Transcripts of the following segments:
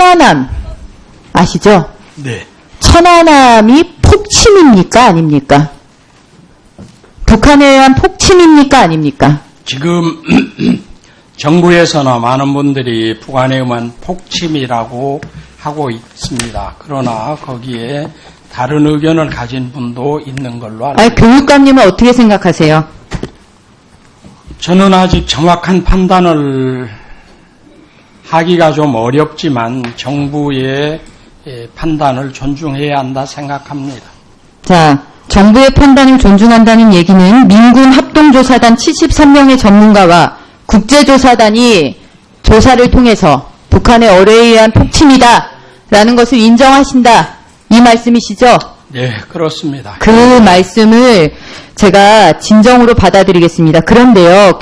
천안함 아시죠? 네. 천안함이 폭침입니까? 아닙니까? 북한에 의한 폭침입니까? 아닙니까? 지금 정부에서나 많은 분들이 북한에 의한 폭침이라고 하고 있습니다. 그러나 거기에 다른 의견을 가진 분도 있는 걸로 알고 있습니다. 교육감님은 어떻게 생각하세요? 저는 아직 정확한 판단을 하기가 좀 어렵지만 정부의 판단을 존중해야 한다 생각합니다. 자, 정부의 판단을 존중한다는 얘기는 민군 합동조사단 73명의 전문가와 국제조사단이 조사를 통해서 북한의 어뢰에 의한 폭침이다라는 것을 인정하신다. 이 말씀이시죠? 네, 그렇습니다. 그 말씀을 제가 진정으로 받아들이겠습니다. 그런데요,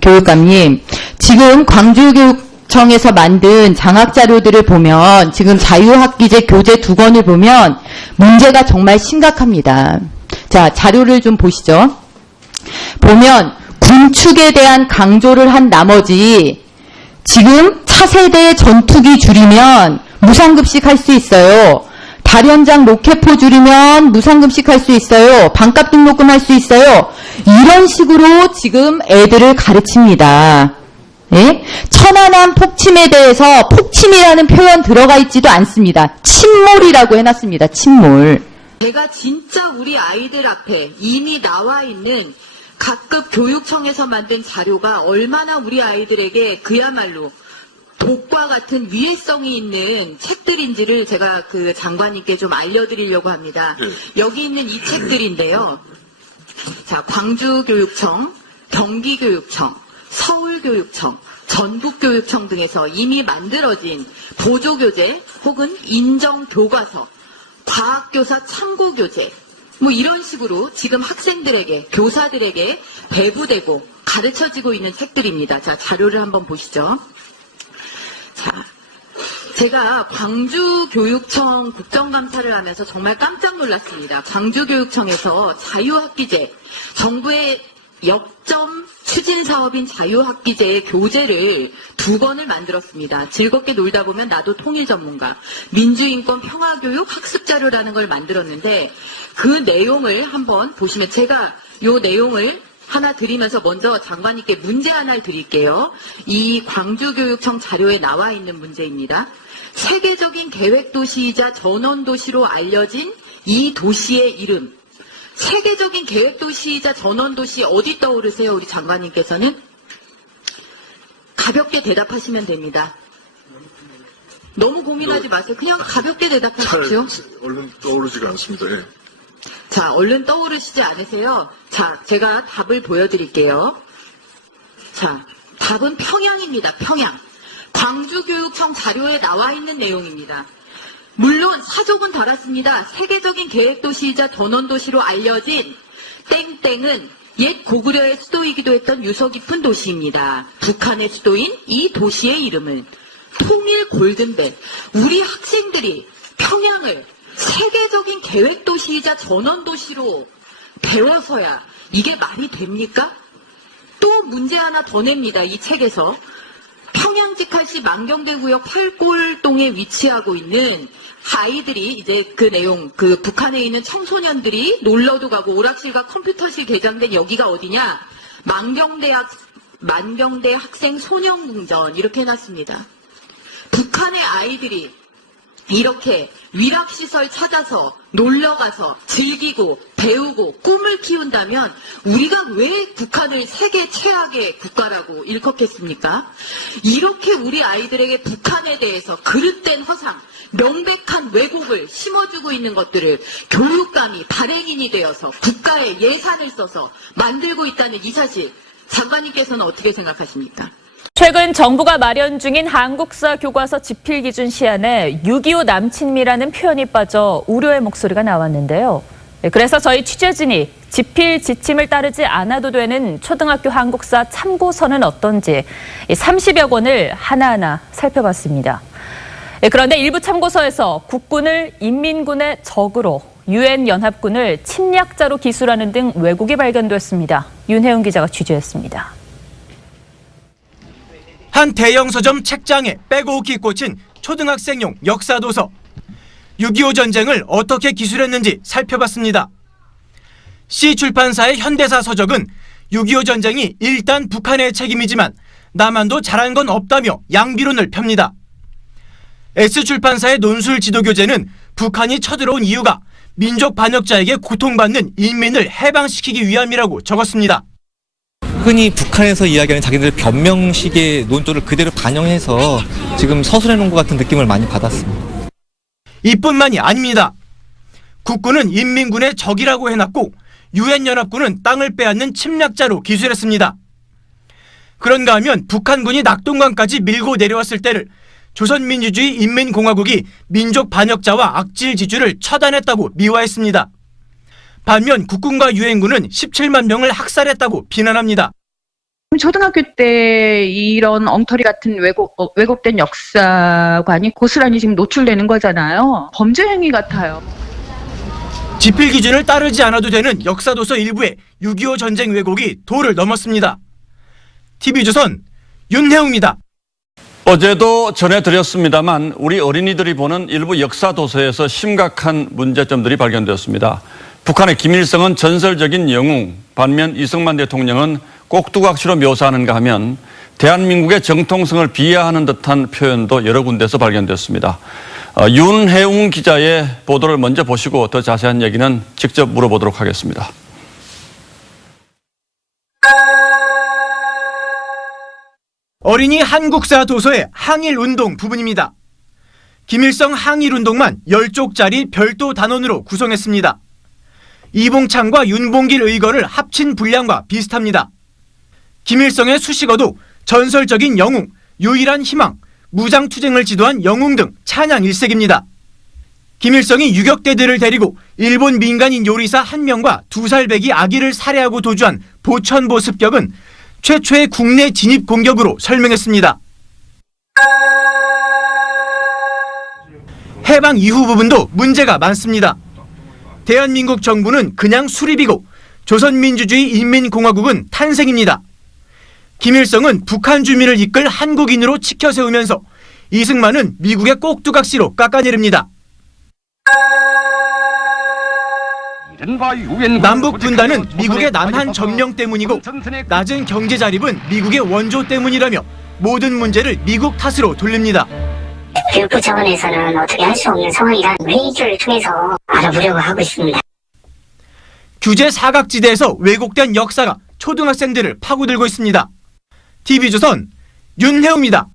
교육감님, 지금 광주교육청에서 만든 장학자료들을 보면, 지금 자유학기제 교재 2권을 보면 문제가 정말 심각합니다. 자, 자료를 좀 보시죠. 보면 군축에 대한 강조를 한 나머지 지금 차세대 전투기 줄이면 무상급식 할 수 있어요. 발연장 로켓포 줄이면 무상급식 할 수 있어요. 반값 등록금 할 수 있어요. 이런 식으로 지금 애들을 가르칩니다. 예? 천안함 폭침에 대해서 폭침이라는 표현 들어가 있지도 않습니다. 침몰이라고 해놨습니다. 침몰. 제가 진짜 우리 아이들 앞에 이미 나와 있는 각급 교육청에서 만든 자료가 얼마나 우리 아이들에게 그야말로 독과 같은 위해성이 있는 책들인지를 제가 그 장관님께 좀 알려드리려고 합니다. 여기 있는 이 책들인데요. 자, 광주교육청, 경기교육청, 서울교육청, 전북교육청 등에서 이미 만들어진 보조교재 혹은 인정교과서, 과학교사 참고교재, 뭐 이런 식으로 지금 학생들에게, 교사들에게 배부되고 가르쳐지고 있는 책들입니다. 자, 자료를 한번 보시죠. 자, 제가 광주교육청 국정감사를 하면서 정말 깜짝 놀랐습니다. 광주교육청에서 자유학기제, 정부의 역점 추진 사업인 자유학기제의 교재를 2권을 만들었습니다. 즐겁게 놀다 보면 나도 통일 전문가, 민주인권 평화교육 학습자료라는 걸 만들었는데 그 내용을 한번 보시면 제가 요 내용을 하나 드리면서 먼저 장관님께 문제 하나를 드릴게요. 이 광주교육청 자료에 나와 있는 문제입니다. 세계적인 계획도시이자 전원도시로 알려진 이 도시의 이름. 세계적인 계획도시이자 전원도시 어디 떠오르세요? 우리 장관님께서는? 가볍게 대답하시면 됩니다. 너무 고민하지 마세요. 그냥 가볍게 대답하십시오. 얼른 떠오르지가 않습니다. 예. 자, 얼른 떠오르시지 않으세요? 자, 제가 답을 보여드릴게요. 자, 답은 평양입니다. 평양. 광주교육청 자료에 나와 있는 내용입니다. 물론 사족은 달았습니다. 세계적인 계획도시이자 전원도시로 알려진 땡땡은 옛 고구려의 수도이기도 했던 유서 깊은 도시입니다. 북한의 수도인 이 도시의 이름은 통일 골든벨. 우리 학생들이 평양을 세계적인 계획도시이자 전원도시로 배워서야 이게 말이 됩니까? 또 문제 하나 더 냅니다. 이 책에서. 평양직할시 만경대구역 팔골동에 위치하고 있는 아이들이 이제 그 내용, 그 북한에 있는 청소년들이 놀러도 가고 오락실과 컴퓨터실 개장된 여기가 어디냐? 만경대 학생 소년궁전 이렇게 해놨습니다. 북한의 아이들이 이렇게 위락시설 찾아서 놀러가서 즐기고 배우고 꿈을 키운다면 우리가 왜 북한을 세계 최악의 국가라고 일컫겠습니까? 이렇게 우리 아이들에게 북한에 대해서 그릇된 허상, 명백한 왜곡을 심어주고 있는 것들을 교육감이 발행인이 되어서 국가의 예산을 써서 만들고 있다는 이 사실, 장관님께서는 어떻게 생각하십니까? 최근 정부가 마련 중인 한국사 교과서 집필 기준 시안에 6.25 남친미라는 표현이 빠져 우려의 목소리가 나왔는데요. 그래서 저희 취재진이 집필 지침을 따르지 않아도 되는 초등학교 한국사 참고서는 어떤지 30여 권을 하나하나 살펴봤습니다. 그런데 일부 참고서에서 국군을 인민군의 적으로, 유엔 연합군을 침략자로 기술하는 등 왜곡이 발견됐습니다. 윤혜웅 기자가 취재했습니다. 한 대형 서점 책장에 빼곡히 꽂힌 초등학생용 역사도서 6.25 전쟁을 어떻게 기술했는지 살펴봤습니다. C출판사의 현대사 서적은 6.25 전쟁이 일단 북한의 책임이지만 남한도 잘한 건 없다며 양비론을 펴니다. S출판사의 논술 지도교재는 북한이 쳐들어온 이유가 민족 반역자에게 고통받는 인민을 해방시키기 위함이라고 적었습니다. 흔히 북한에서 이야기하는 자기들의 변명식의 논조를 그대로 반영해서 지금 서술해 놓은 것 같은 느낌을 많이 받았습니다. 이뿐만이 아닙니다. 국군은 인민군의 적이라고 해놨고 유엔연합군은 땅을 빼앗는 침략자로 기술했습니다. 그런가 하면 북한군이 낙동강까지 밀고 내려왔을 때를 조선민주주의 인민공화국이 민족 반역자와 악질지주를 처단했다고 미화했습니다. 반면 국군과 유엔군은 17만 명을 학살했다고 비난합니다. 초등학교 때 이런 엉터리 같은 왜곡된 역사관이 고스란히 지금 노출되는 거잖아요. 범죄 행위 같아요. 지필 기준을 따르지 않아도 되는 역사도서 일부에 6.25 전쟁 왜곡이 도를 넘었습니다. TV조선 윤혜웅입니다. 어제도 전해드렸습니다만 우리 어린이들이 보는 일부 역사도서에서 심각한 문제점들이 발견되었습니다. 북한의 김일성은 전설적인 영웅, 반면 이승만 대통령은 꼭두각시로 묘사하는가 하면 대한민국의 정통성을 비하하는 듯한 표현도 여러 군데서 발견됐습니다. 윤혜웅 기자의 보도를 먼저 보시고 더 자세한 얘기는 직접 물어보도록 하겠습니다. 어린이 한국사 도서의 항일운동 부분입니다. 김일성 항일운동만 10쪽짜리 별도 단원으로 구성했습니다. 이봉창과 윤봉길 의거를 합친 분량과 비슷합니다. 김일성의 수식어도 전설적인 영웅, 유일한 희망, 무장투쟁을 지도한 영웅 등 찬양 일색입니다. 김일성이 유격대들을 데리고 일본 민간인 요리사 1명과 2살배기 아기를 살해하고 도주한 보천보 습격은 최초의 국내 진입 공격으로 설명했습니다. 해방 이후 부분도 문제가 많습니다. 대한민국 정부는 그냥 수립이고 조선민주주의 인민공화국은 탄생입니다. 김일성은 북한 주민을 이끌 한국인으로 치켜세우면서 이승만은 미국의 꼭두각시로 깎아내립니다. 남북 분단은 미국의 남한 점령 때문이고 낮은 경제 자립은 미국의 원조 때문이라며 모든 문제를 미국 탓으로 돌립니다. 교육부 차원에서는 어떻게 할 수 없는 상황이라 회의를 통해서 알아보려고 하고 있습니다. 규제 사각지대에서 왜곡된 역사가 초등학생들을 파고들고 있습니다. TV조선 윤혜우입니다.